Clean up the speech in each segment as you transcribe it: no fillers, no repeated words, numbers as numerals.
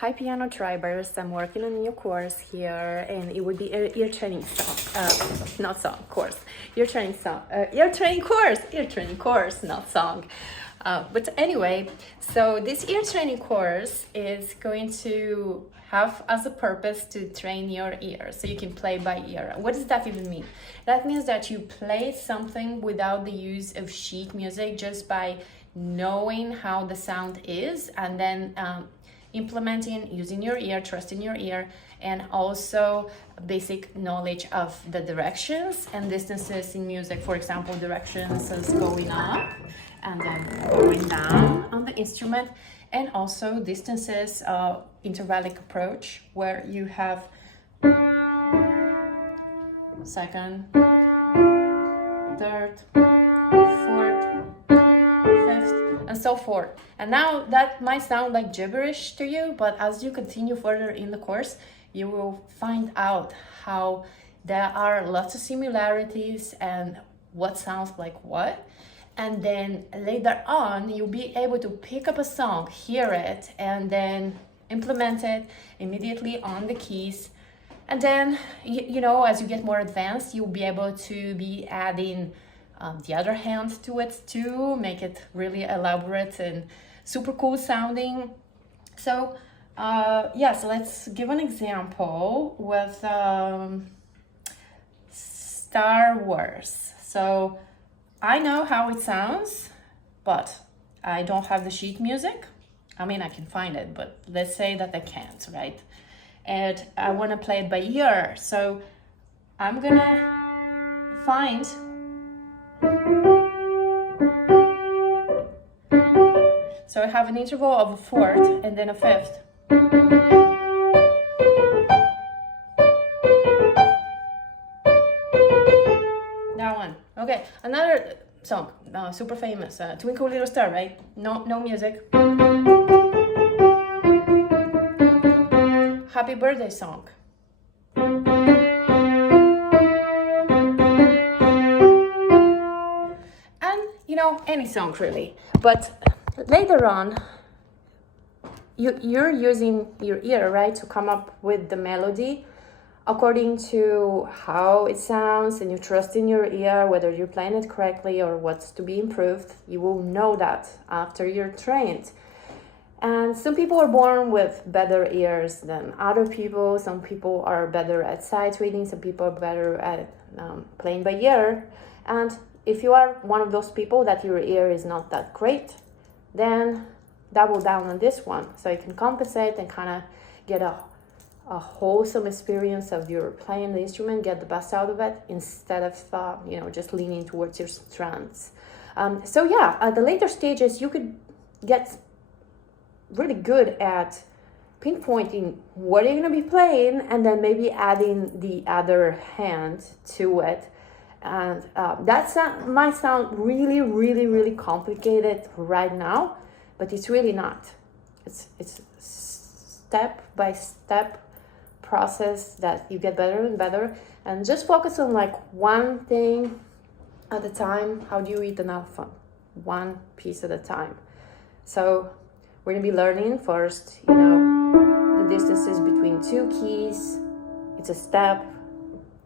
Hi Piano Tribers, I'm working on a new course here and it would be an ear training course, ear training course, not song. But anyway, so this ear training course is going to have as a purpose to train your ear so you can play by ear. What does that even mean? That means that you play something without the use of sheet music, just by knowing how the sound is and then implementing using your ear, trusting your ear, and also basic knowledge of the directions and distances in music. For example, directions is going up and then going down on the instrument, and also distances, intervallic approach, where you have second, third, fourth, fifth, and so forth. And now that might sound like gibberish to you, but as you continue further in the course, you will find out how there are lots of similarities and what sounds like what. And then later on, you'll be able to pick up a song, hear it, and then implement it immediately on the keys. And then, you know, as you get more advanced, you'll be able to be adding the other hand to it too, make it really elaborate and super cool sounding. So so let's give an example with Star Wars. So I know how it sounds, but I don't have the sheet music. I mean, I can find it, but let's say that I can't, right? And I want to play it by ear. So I'm gonna find so I have an interval of a fourth and then a fifth. That one. Okay, another song, super famous, Twinkle Little Star, right? No music. Happy Birthday song. And, you know, any song really. But later on, you're using your ear, right, to come up with the melody according to how it sounds, and you trust in your ear whether you're playing it correctly or what's to be improved. You will know that after you're trained. And some people are born with better ears than other people. Some people are better at sight reading. Some people are better at playing by ear. And if you are one of those people that your ear is not that great, then double down on this one so you can compensate and kind of get a wholesome experience of your playing the instrument, get the best out of it instead of just leaning towards your strengths. At the later stages you could get really good at pinpointing what you're going to be playing and then maybe adding the other hand to it. And that might sound really, really, really complicated right now, but it's really not. It's step by step process that you get better and better, and just focus on like one thing at a time. How do you eat an elephant? One piece at a time. So we're gonna be learning first, the distances between two keys. It's a step,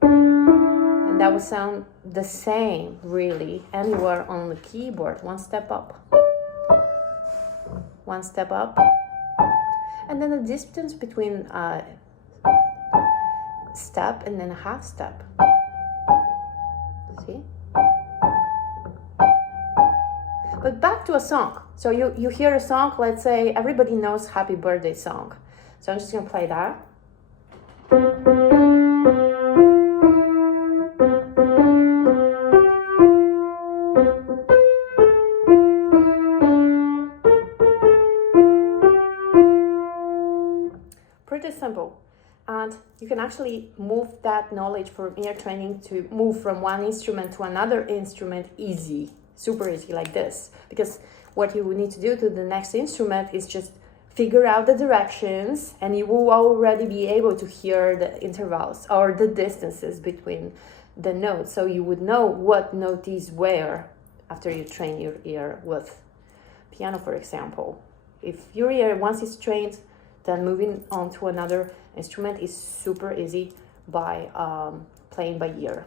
and that would sound the same really anywhere on the keyboard. One step up, and then the distance between step and then a half step. See? But back to a song. So you hear a song, let's say everybody knows Happy Birthday song. So I'm just gonna play that. Pretty simple. And you can actually move that knowledge from ear training to move from one instrument to another instrument super easy like this. Because what you will need to do to the next instrument is just figure out the directions, and you will already be able to hear the intervals or the distances between the notes. So you would know what note is where after you train your ear with piano, for example. If your ear, once it's trained then moving on to another instrument is super easy by playing by ear.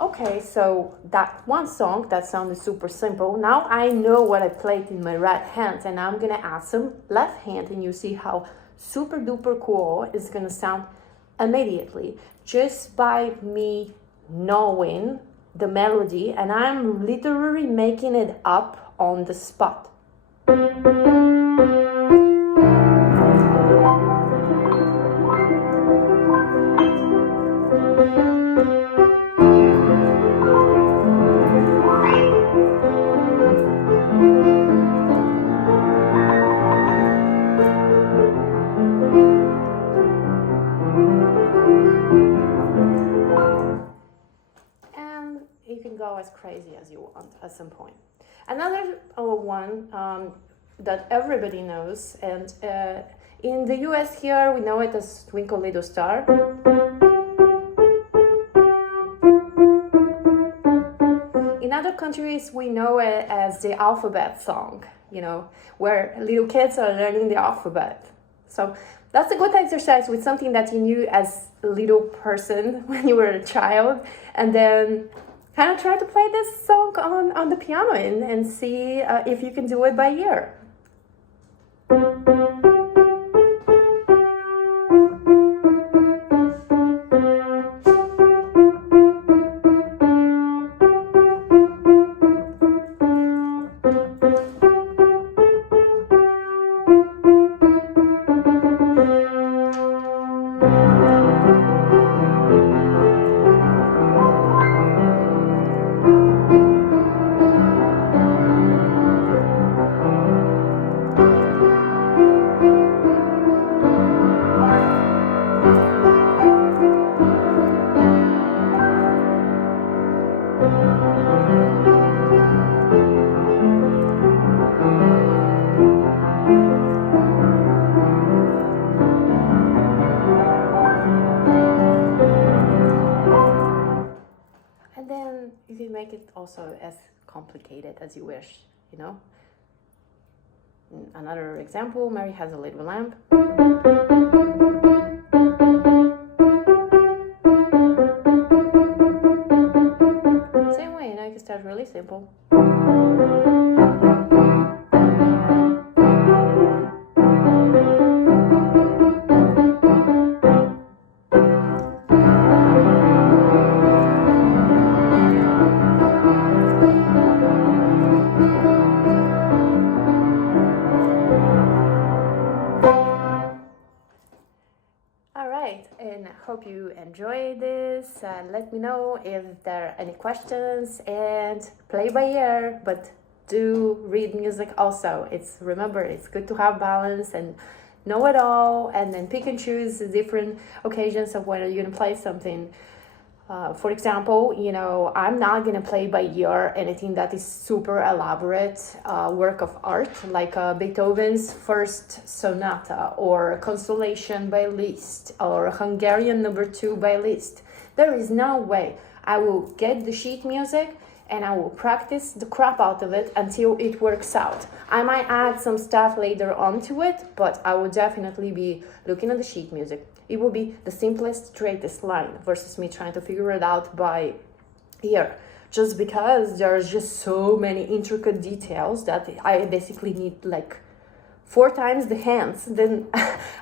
Okay, so that one song that sounded super simple. Now I know what I played in my right hand, and I'm gonna add some left hand, and you see how super duper cool it's gonna sound immediately just by me knowing the melody, and I'm literally making it up on the spot. As crazy as you want at some point. Another one that everybody knows, and in the US here we know it as Twinkle Little Star. In other countries we know it as the alphabet song, you know, where little kids are learning the alphabet. So that's a good exercise with something that you knew as a little person when you were a child, and then kind of try to play this song on the piano and see if you can do it by ear. Make it also as complicated as you wish, you know. Another example, Mary Has a Little Lamb. Same way, you know, you can start really simple. Hope you enjoyed this. Let me know if there are any questions, and play by ear, but do read music also. Remember, it's good to have balance and know it all, and then pick and choose the different occasions of when you're gonna play something. For example, you know, I'm not gonna play by ear anything that is super elaborate work of art, like Beethoven's First Sonata or Consolation by Liszt or Hungarian No. 2 by Liszt. There is no way. I will get the sheet music and I will practice the crap out of it until it works out. I might add some stuff later on to it, but I will definitely be looking at the sheet music. It will be the simplest, straightest line versus me trying to figure it out by ear. Just because there's just so many intricate details that I basically need like 4 times the hands than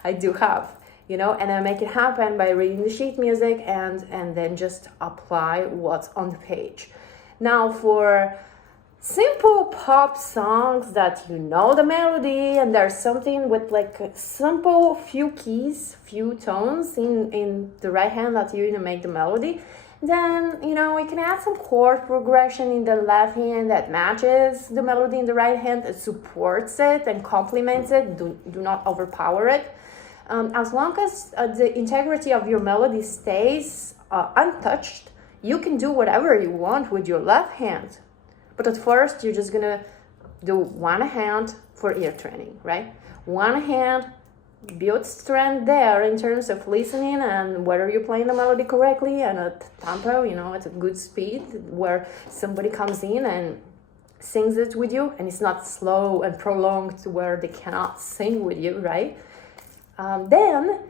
I do have, you know, and I make it happen by reading the sheet music and then just apply what's on the page. Now for simple pop songs that you know the melody and there's something with like a simple few keys, few tones in the right hand that you're gonna make the melody, then you know we can add some chord progression in the left hand that matches the melody in the right hand. It supports it and complements it. Do not overpower it. As long as the integrity of your melody stays untouched, you can do whatever you want with your left hand. But at first, you're just gonna do one hand for ear training, right? One hand, build strength there in terms of listening and whether you're playing the melody correctly and at tempo, you know, at a good speed where somebody comes in and sings it with you, and it's not slow and prolonged to where they cannot sing with you, right? Then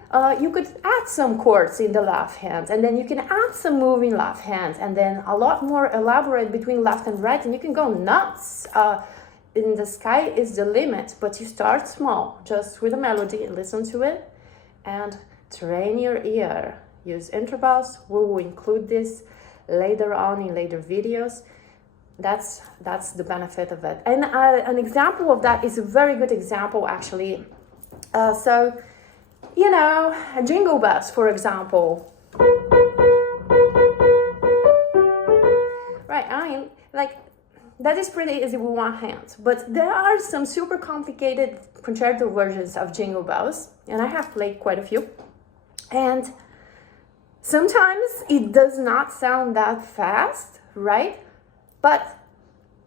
you could add some chords in the left hand, and then you can add some moving left hand, and then a lot more elaborate between left and right, and you can go nuts. In the sky is the limit, but you start small, just with a melody, listen to it, and train your ear. Use intervals. We will include this later on in later videos. That's the benefit of it. And an example of that is a very good example, actually. So, you know, Jingle Bells, for example. Right, I mean, like, that is pretty easy with one hand. But there are some super complicated concerto versions of Jingle Bells, and I have played quite a few. And sometimes it does not sound that fast, right? But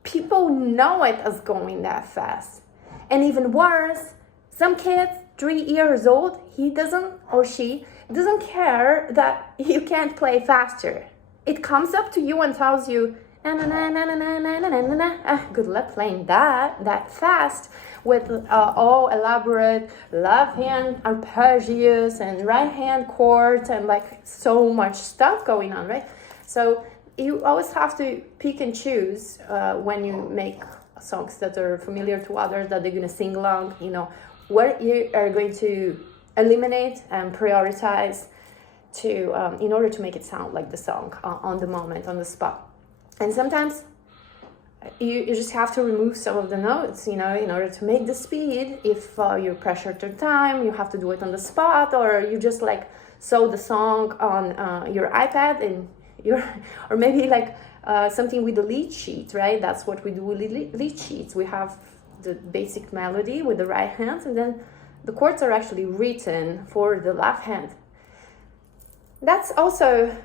people know it as going that fast. And even worse, some kid, 3 years old, he doesn't, or she doesn't care that you can't play faster. It comes up to you and tells you, na na na na na na na na na na. Good luck playing that fast with all elaborate left hand arpeggios and right hand chords and like so much stuff going on, right? So you always have to pick and choose when you make songs that are familiar to others, that they're going to sing along, you know, what you are going to eliminate and prioritize to in order to make it sound like the song on the moment, on the spot. And sometimes you just have to remove some of the notes, you know, in order to make the speed. If you're pressured to time, you have to do it on the spot, or you just like sew the song on your iPad and or maybe like something with the lead sheet, right? That's what we do with lead sheets. We have the basic melody with the right hand, and then the chords are actually written for the left hand. That's also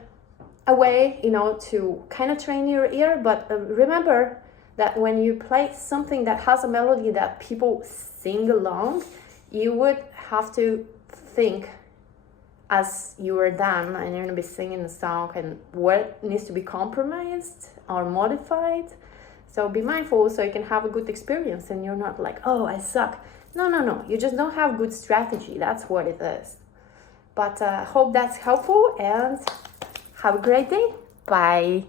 a way, you know, to kind of train your ear, but remember that when you play something that has a melody that people sing along, you would have to think as you are them and you're going to be singing the song and what needs to be compromised or modified. So be mindful so you can have a good experience and you're not like, oh, I suck. No. You just don't have good strategy. That's what it is. But hope that's helpful and have a great day. Bye.